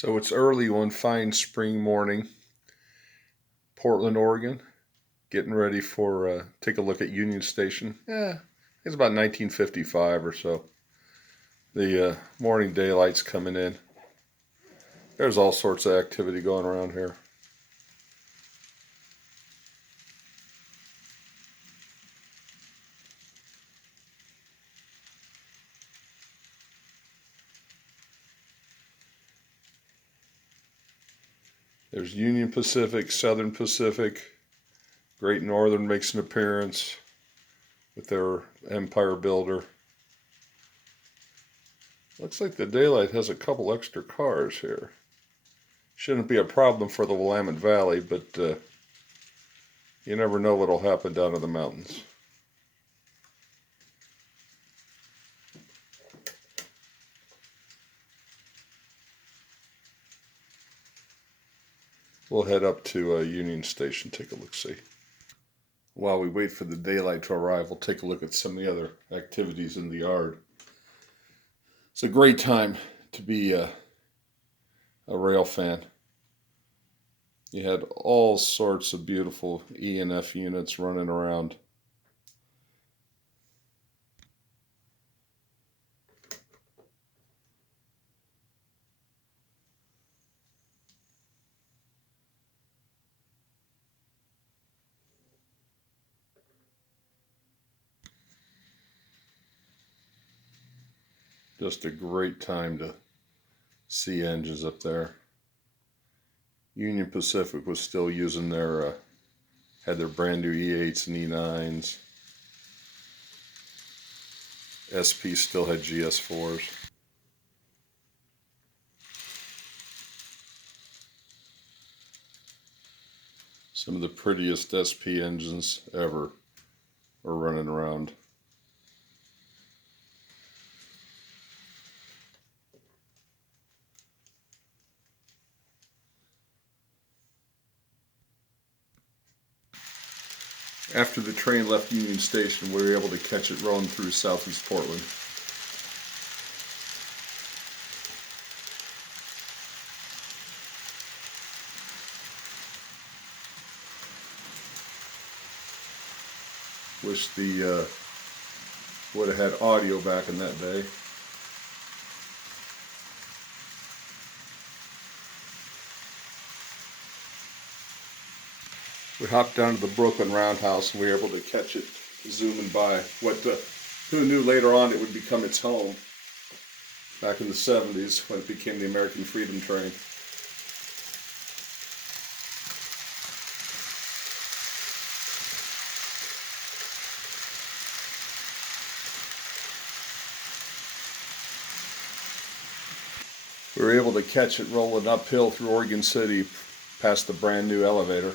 So it's early one fine spring morning, Portland, Oregon, getting ready for take a look at Union Station. It's about 1955 or so. The morning daylight's coming in. There's all sorts of activity going around here. There's Union Pacific, Southern Pacific, Great Northern makes an appearance with their Empire Builder. Looks like the daylight has a couple extra cars here. Shouldn't be a problem for the Willamette Valley, but you never know what'll happen down in the mountains. We'll head up to Union Station, take a look-see. While we wait for the daylight to arrive, we'll take a look at some of the other activities in the yard. It's a great time to be a rail fan. You had all sorts of beautiful E and F units running around. Just a great time to see engines up there. Union Pacific was still using their, had their brand new E8s and E9s. SP still had GS4s. Some of the prettiest SP engines ever are running around. After the train left Union Station, we were able to catch it rolling through southeast Portland. Wish the would have had audio back in that day. We hopped down to the Brooklyn Roundhouse and we were able to catch it zooming by. Who knew later on it would become its home back in the 70s when it became the American Freedom Train. We were able to catch it rolling uphill through Oregon City past the brand new elevator.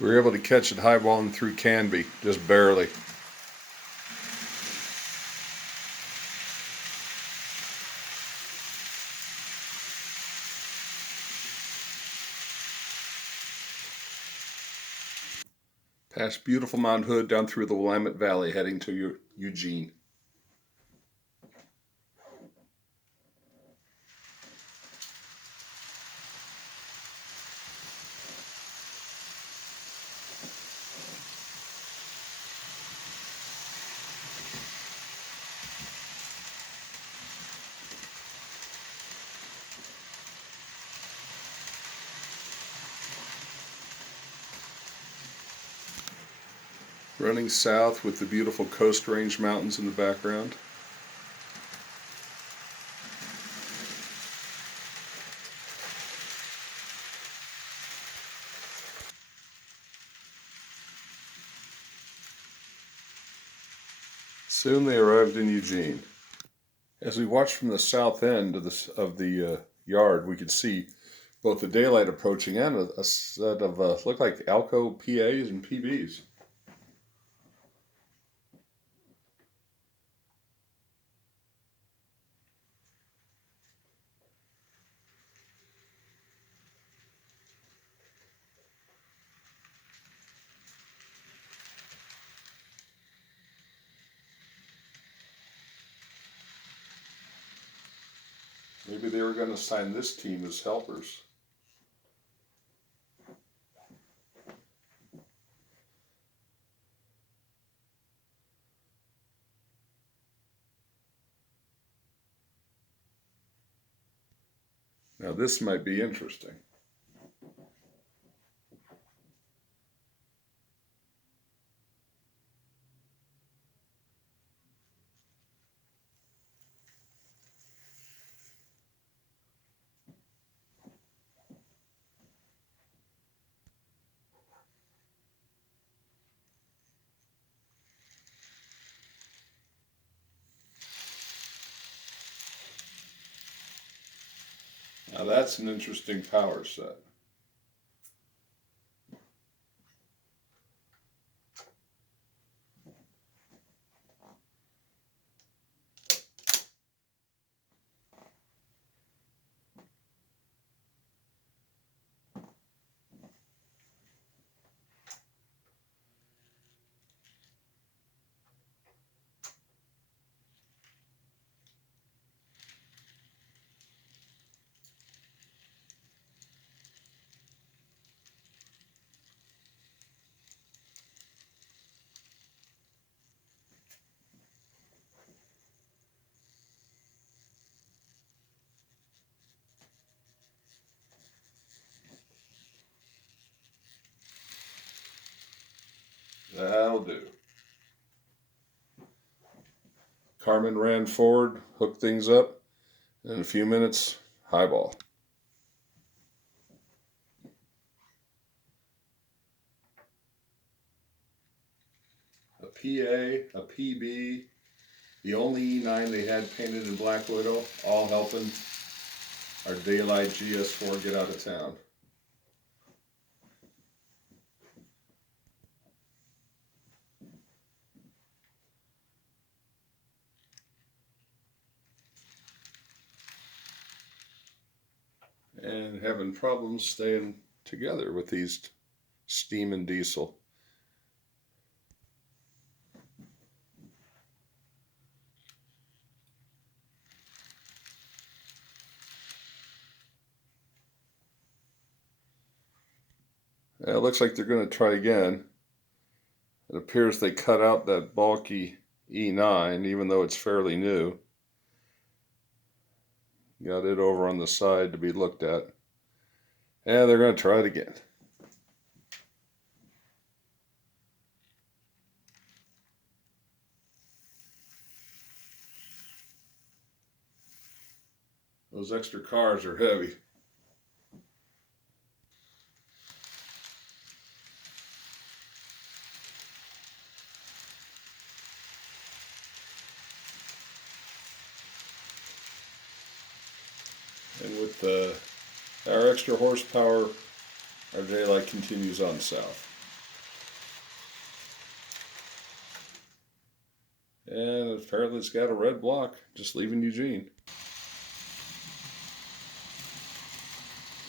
We were able to catch it highballing through Canby, just barely. Past beautiful Mount Hood down through the Willamette Valley heading to Eugene. Running south with the beautiful Coast Range Mountains in the background. Soon they arrived in Eugene. As we watched from the south end of the yard, we could see both the daylight approaching and a set of looked like Alco PAs and PBs. Maybe they were going to assign this team as helpers. Now this might be interesting. Now that's an interesting power set. That'll do. Carmen ran forward, hooked things up, and in a few minutes, highball. A PA, a PB, the only E9 they had painted in Black Widow, all helping our daylight GS4 get out of town. And having problems staying together with these steam and diesel. It looks like they're going to try again. It appears they cut out that bulky E9, even though it's fairly new. Got it over on the side to be looked at. And they're going to try it again. Those extra cars are heavy. And with our extra horsepower, our daylight continues on south. And apparently it's got a red block, just leaving Eugene.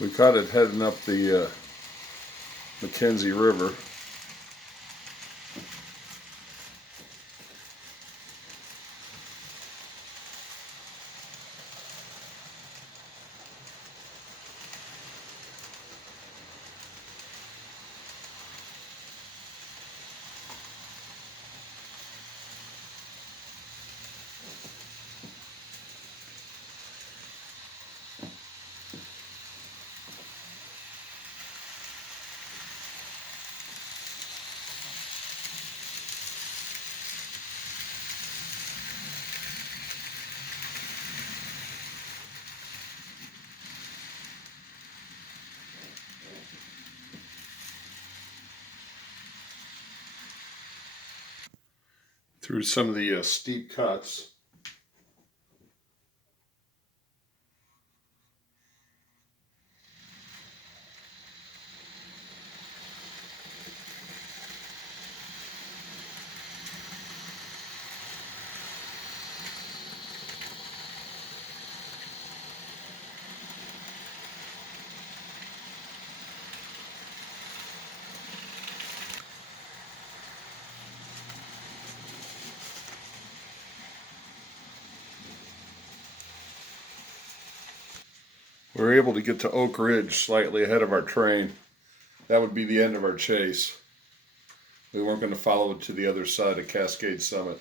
We caught it heading up the McKenzie River. Through some of the steep cuts. We were able to get to Oak Ridge slightly ahead of our train. That would be the end of our chase. We weren't going to follow it to the other side of Cascade Summit.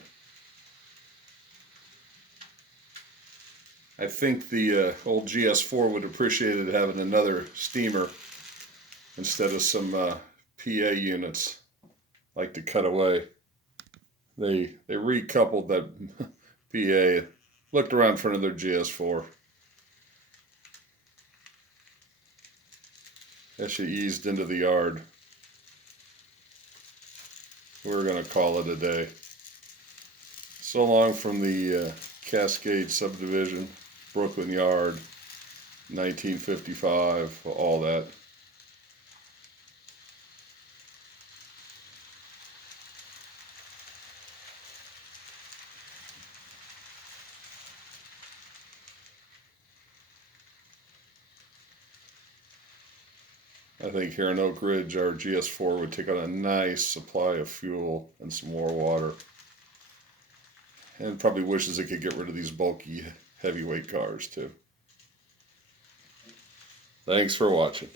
I think the old GS4 would appreciate it having another steamer instead of some PA units like to cut away. They recoupled that PA, looked around in front of their GS4. As she eased into the yard, we're going to call it a day. So long from the Cascade subdivision, Brooklyn Yard, 1955, all that. I think here in Oak Ridge, our GS4 would take on a nice supply of fuel and some more water. And probably wishes it could get rid of these bulky, heavyweight cars too. Thanks for watching.